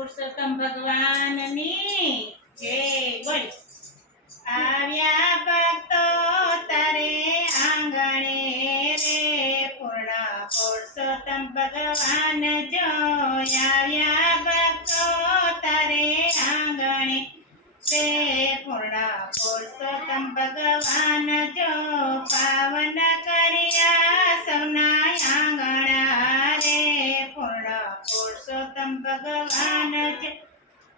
પુરુષોત્તમ ભગવાનની જય બોલ। આવ્યા ભક્તો તારે આંગણે રે પૂર્ણ પુરુષોત્તમ ભગવાન જો આવ્યા ભક્તો તારે આંગણે રે પૂર્ણ પુરુષોત્તમ ભગવાન જો પાવન કર્યા સૌના આંગણા રે પૂર્ણ પુરુષોત્તમ ભગવાન જ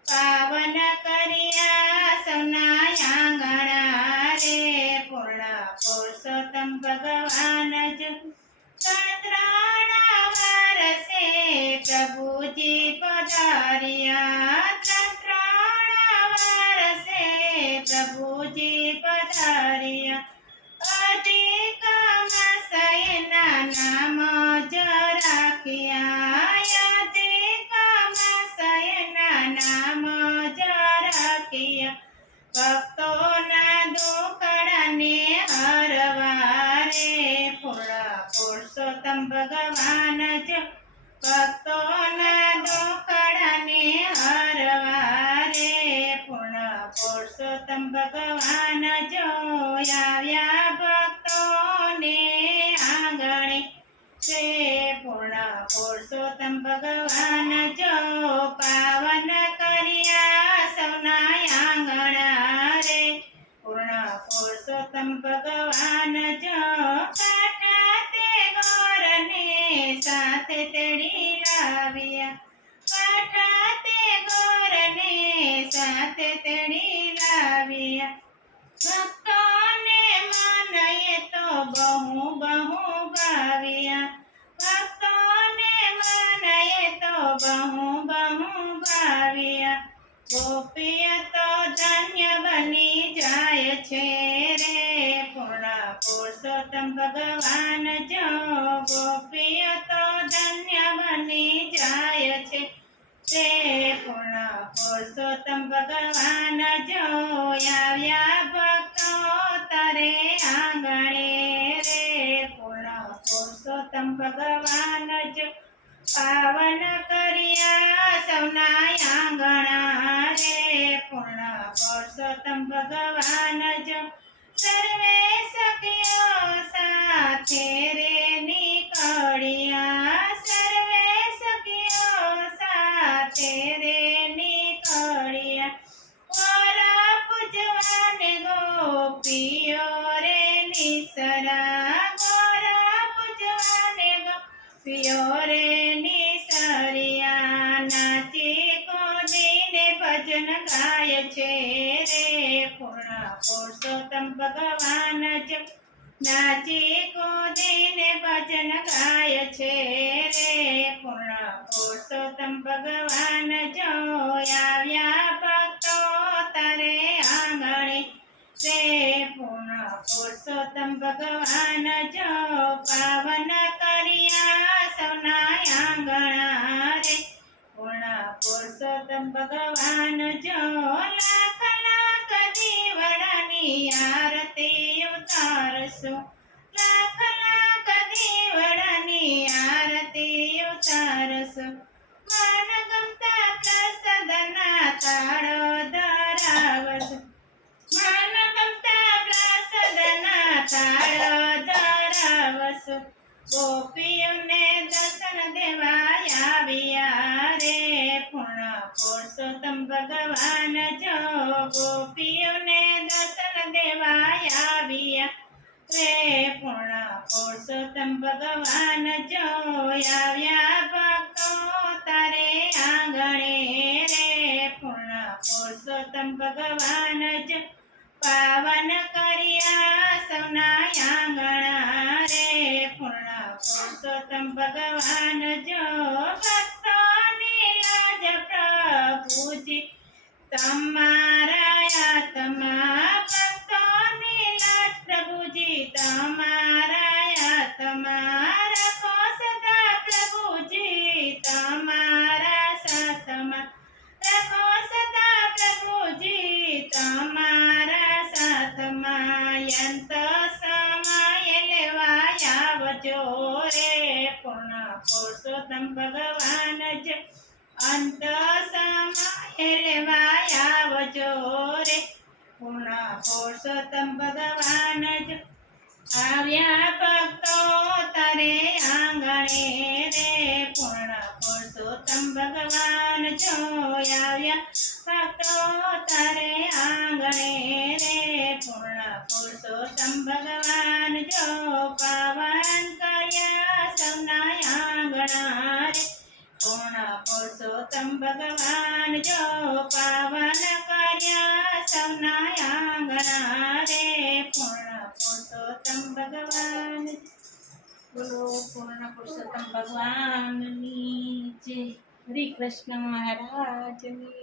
પાવન કર્યા સૌના આંગણા રે પૂર્ણ પુરુષોત્તમ ભગવાન જ ત્રણ વર્ષે પ્રભુજી પધાર્યા ત્રણ વર્ષે પ્રભુજી પધાર્યા અધિક માસના નામ જ રાખ્યા અધિક માસના નામ જ રાખ્યા ભક્તોના દુખડાને હરવા રે પૂર્ણ પુરુષોત્તમ ભગવાન જ ભક્તોના દુખડાને હરવા રે પૂર્ણ પુરુષોત્તમ ભગવાન જો આવ્યા ભક્તોને આંગણે રે પૂર્ણ પુરુષોત્તમ ભગવાન જો પાવન કર્યા સૌના આંગણા રે પૂર્ણ પુરુષોત્તમ ભગવાન જો કાઠા તે ગોરને સાથે તેડી લાવ્યા કાઠા તે ગોરને સાથે તેડી લાવ્યા ભક્તોને મનએ તો બહુ બહુ ભાવ્યા ભક્તોને મનએ તો બહુ બહુ ભાવ્યા ગોપીય તો ધન્ય બની જાય છે રે પૂર્ણ પુરુષોત્તમ ભગવાન જો ગોપીય તો ધન્ય બની જાય છે રે પૂર્ણ પુરુષોત્તમ ભગવાન જો આવ્યા ભક્તો તારે આંગણે રે પૂર્ણ પુરુષોત્તમ ભગવાન જો પાવન કર્યા સૌના આંગણા રે પૂર્ણ પુરુષોત્તમ ભગવાન જો સર્વે સખીઓ સાથે રે નીકળ્યા સર્વે સખીઓ સાથે રે નીકળ્યા વર પૂજવાને ગોપીઓ રે નિસરા વર પૂજવાને ગોપીઓ રે નિસર્યા નાચી કૂદીને ભજન ગાય છે રે પૂર્ણ પુરુષોત્તમ ભગવાન જ નાચી કૂદીને ભજન ગાય છે રે પૂર્ણ પુરુષોત્તમ ભગવાન જો આવ્યા ભક્તો તારે આંગણે રે પૂર્ણ પુરુષોત્તમ ભગવાન જો પાવન કર્યા સૌના આંગણા રે પૂર્ણ પુરુષોત્તમ ભગવાન જો લાખ લાખ દીવડાની આરતી ઉતારશો લાખ લાખ દીવડાની આરતી ઉતારશો મન ગમતા પ્રસાદના તાળો ધરાવશો મન ગમતા પ્રસાદના તાળો ધરાવશો ગોપીઓને દર્શન દેવા આવ્યા રે પૂર્ણ પુરુષોત્તમ ભગવાન જો ગોપીઓને દર્શન દેવા આવ્યા રે પૂર્ણ પુરુષોત્તમ ભગવાન જો આવ્યા ભક્તો તારે આંગણે રે પૂર્ણ પુરુષોત્તમ ભગવાન જ પાવન કર્યા સૌના આંગણા રે પૂર્ણ પુરુષોત્તમ ભગવાન જો ભક્તોની લાજ પ્રભુજી તમારા આત્મા ભક્તોની લાજ પ્રભુજી તમારા આત્મા રાખો સદા પ્રભુજી તમારા સાથમાં રાખો સદા પ્રભુજી તમારા સાથમાં અંત સમય લેવા આવજો રે પૂર્ણ પુરુષોત્તમ ભગવાન જ અંત જો રે પૂર્ણ પુરુષોત્તમ ભગવાન જો આવ્યા ભક્તો તારે આંગણે રે પૂર્ણ પુરુષોત્તમ ભગવાન જો આવ્યા ભક્તો તારે આંગણે રે પૂર્ણ પુરુષોત્તમ ભગવાન જો પાવન કર્યા સૌના આંગણા રે પૂર્ણ પુરુષોત્તમ ભગવાન જો પાવન કર્યા સૌના આંગણા રે પૂર્ણ પુરુષોત્તમ ભગવાન બોલો પૂર્ણ પુરુષોત્તમ ભગવાનની જય. હરે કૃષ્ણ મહારાજની